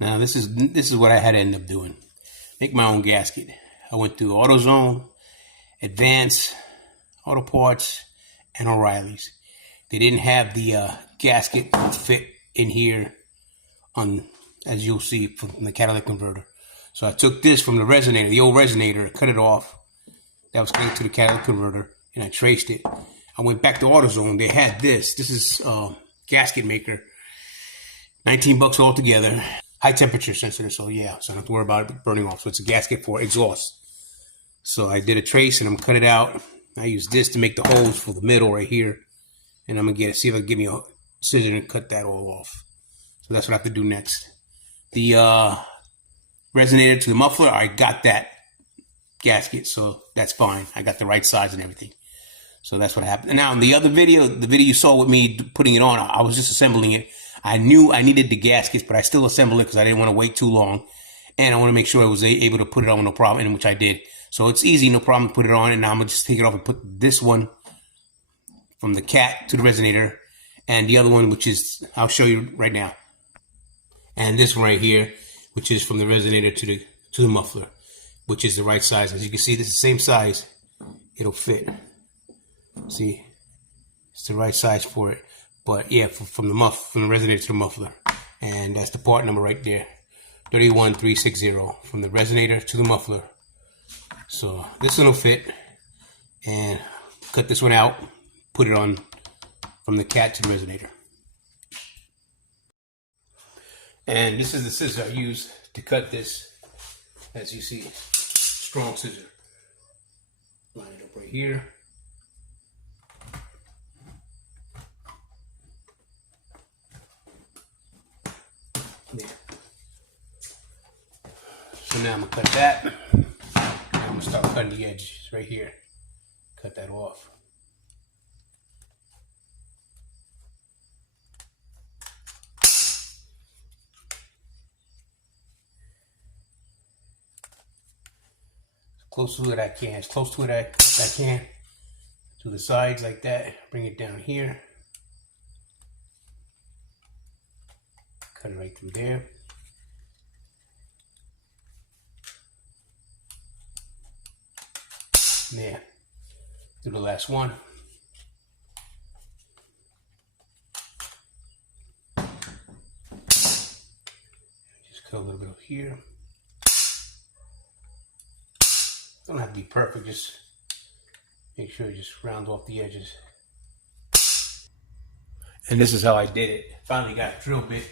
Now this is what I had to end up doing. Make my own gasket. I went through AutoZone, Advance, Auto Parts, and O'Reilly's. They didn't have the gasket fit in here on, as you'll see from the catalytic converter. So I took this from the resonator, the old resonator, cut it off. That was connected to the catalytic converter, and I traced it. I went back to AutoZone. They had this. This is gasket maker. $19 altogether. High temperature sensor, so yeah, so I don't have to worry about it burning off. So it's a gasket for exhaust. So I did a trace and I'm cut it out. I use this to make the holes for the middle right here. And I'm gonna see if I can give me a scissor and cut that all off. So that's what I have to do next. The resonator to the muffler, I got that gasket, so that's fine. I got the right size and everything. So that's what happened. And now in the other video, the video you saw with me putting it on, I was just assembling it. I knew I needed the gaskets, but I still assembled it because I didn't want to wait too long. And I want to make sure I was able to put it on no problem, which I did. So it's easy, no problem to put it on. And now I'm going to just take it off and put this one from the cat to the resonator. And the other one, which is, I'll show you right now. And this one right here, which is from the resonator to the muffler, which is the right size. As you can see, this is the same size. It'll fit. See, it's the right size for it. But yeah, from the resonator to the muffler. And that's the part number right there. 31360 from the resonator to the muffler. So this one will fit. And cut this one out, put it on from the cat to the resonator. And this is the scissor I use to cut this. As you see, strong scissor. Line it up right here. There. So now I'm gonna cut that. Now I'm gonna start cutting the edges right here. Cut that off. As close to it I can. As close to it as I can. To the sides like that. Bring it down here. Cut it right through there. There. Do the last one. Just cut a little bit of here. Don't have to be perfect, just make sure you just round off the edges. And this is how I did it. Finally got a drill bit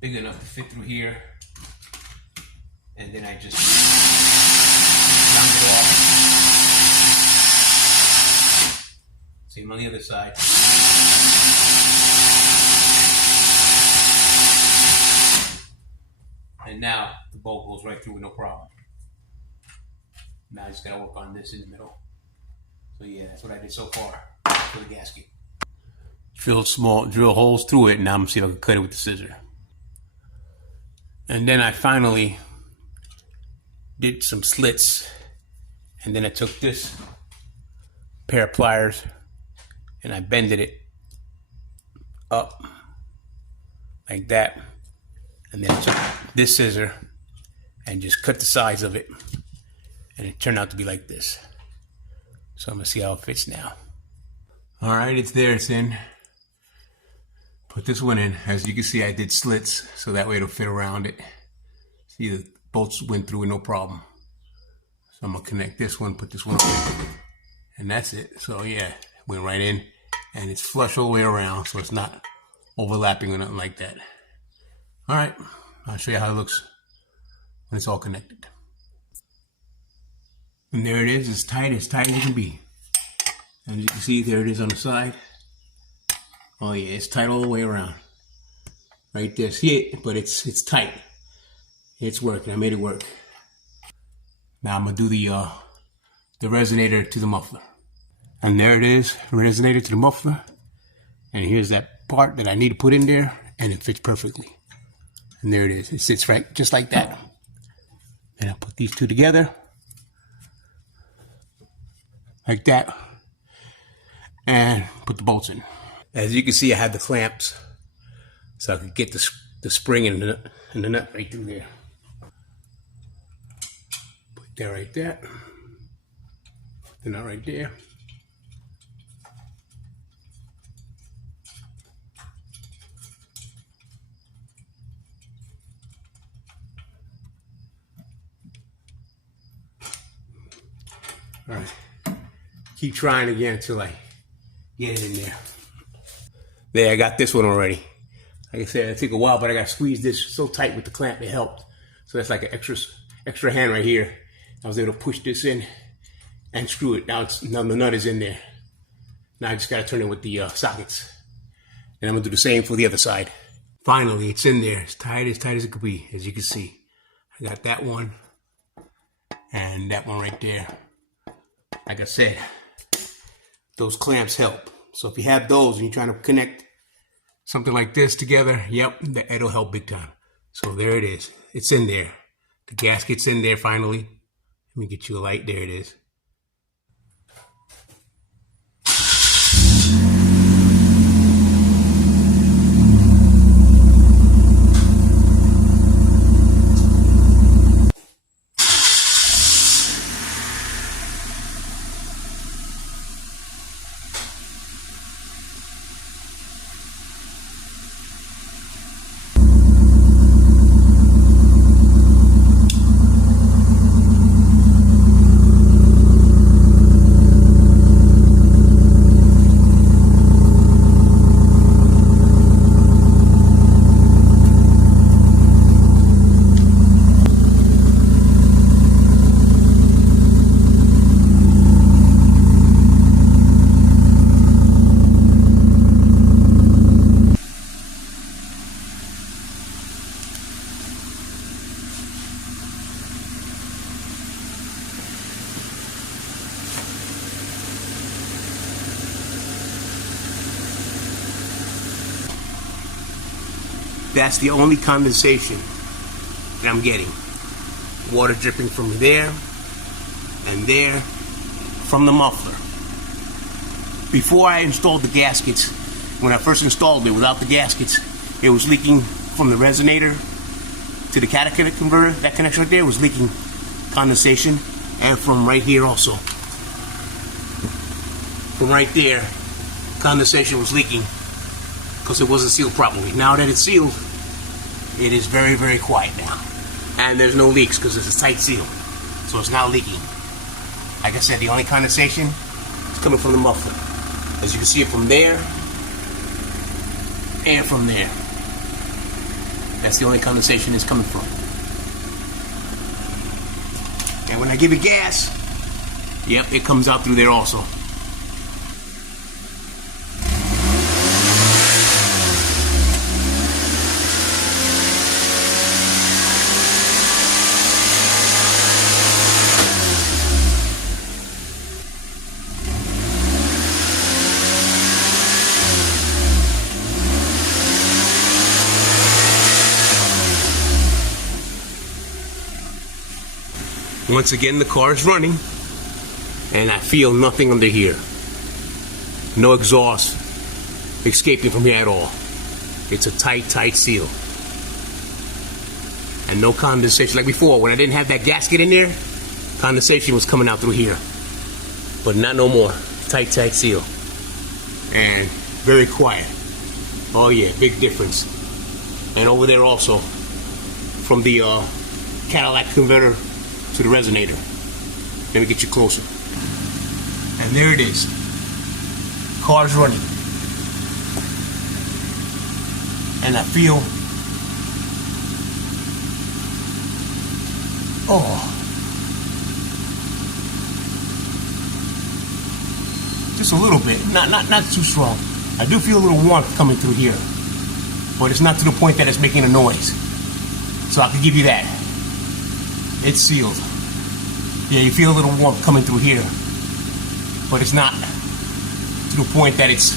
big enough to fit through here. And then I just round it off. Same on the other side. And now the bolt goes right through with no problem. Now I just gotta work on this in the middle. So yeah, that's what I did so far for the gasket. Drill holes through it, and now I'm gonna see if I can cut it with the scissor. And then I finally did some slits, and then I took this pair of pliers and I bended it up like that, and then I took this scissor and just cut the sides of it, and it turned out to be like this. So I'm gonna see how it fits now. All right, it's there, it's in. Put this one in. As you can see, I did slits, so that way it'll fit around it. See, the bolts went through with no problem. So I'm gonna connect this one, put this one on, and that's it. So yeah, went right in, and it's flush all the way around, so it's not overlapping or nothing like that. All right, I'll show you how it looks when it's all connected. And there it is, as tight as it can be. And as you can see, there it is on the side. Oh yeah, it's tight all the way around. Right there, see it? But it's tight. It's working, I made it work. Now I'm gonna do the resonator to the muffler. And there it is, resonator to the muffler. And here's that part that I need to put in there, and it fits perfectly. And there it is, it sits right just like that. And I'll put these two together. Like that. And put the bolts in. As you can see, I have the clamps, so I could get the the spring and the nut right through there. Put that right there. The nut right there. All right. Keep trying again until I get it in there. There, I got this one already. Like I said, it took a while, but I got to squeeze this so tight with the clamp, it helped. So that's like an extra hand right here. I was able to push this in and screw it. Now the nut is in there. Now I just got to turn it with the sockets. And I'm going to do the same for the other side. Finally, it's in there. It's tight as it could be, as you can see. I got that one and that one right there. Like I said, those clamps help. So if you have those and you're trying to connect something like this together, yep, it'll help big time. So there it is. It's in there. The gasket's in there finally. Let me get you a light. There it is. That's the only condensation that I'm getting. Water dripping from there and there from the muffler. Before I installed the gaskets, when I first installed it without the gaskets, it was leaking from the resonator to the catalytic converter. That connection right there was leaking condensation, and from right here also. From right there, condensation was leaking because it wasn't sealed properly. Now that it's sealed, it is very, very quiet now. And there's no leaks because it's a tight seal. So it's not leaking. Like I said, the only condensation is coming from the muffler. As you can see it from there and from there. That's the only condensation it's coming from. And when I give it gas, yep, it comes out through there also. Once again, the car is running, and I feel nothing under here. No exhaust escaping from here at all. It's a tight, tight seal. And no condensation. Like before, when I didn't have that gasket in there, condensation was coming out through here. But not no more. Tight, tight seal. And very quiet. Oh yeah, big difference. And over there also, from the catalytic converter to the resonator. Let me get you closer. And there it is. Car's running. And I feel, just a little bit, not too strong. I do feel a little warmth coming through here, but it's not to the point that it's making a noise. So I can give you that. It's sealed. Yeah, you feel a little warmth coming through here, but it's not to the point that it's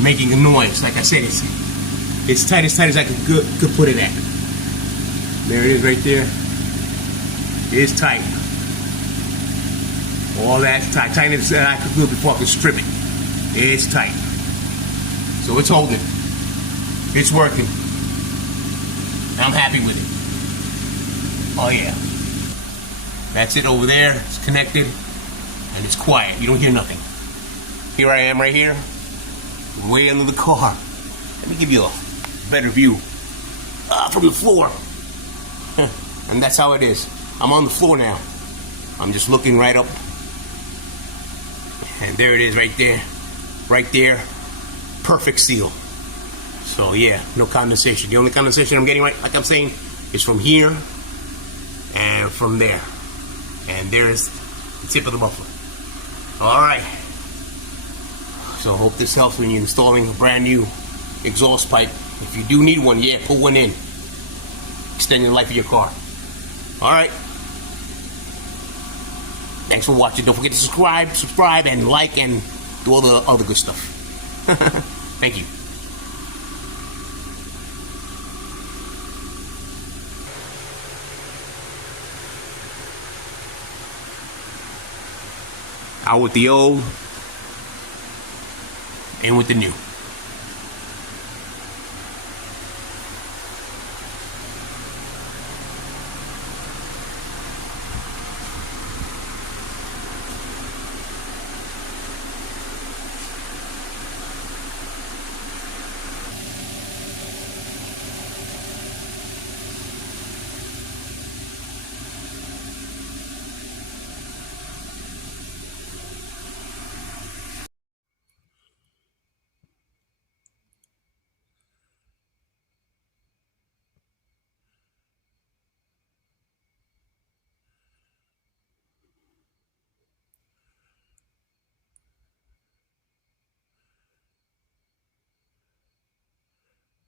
making a noise. Like I said, it's tight as I could put it at. There it is right there. It is tight. All that's tight. Tightness that I could do before I could strip it. It's tight. So it's holding. It's working. I'm happy with it. Oh yeah. That's it over there. It's connected and it's quiet. You don't hear nothing. Here I am right here, way under the car. Let me give you a better view from the floor. And that's how it is. I'm on the floor now. I'm just looking right up. And there it is right there. Right there. Perfect seal. So yeah, no condensation. The only condensation I'm getting, right, like I'm saying, is from here and from there. And there's the tip of the muffler. Alright. So I hope this helps when you're installing a brand new exhaust pipe. If you do need one, yeah, put one in. Extend the life of your car. Alright. Thanks for watching. Don't forget to subscribe and like and do all the other good stuff. Thank you. Out with the old, in with the new.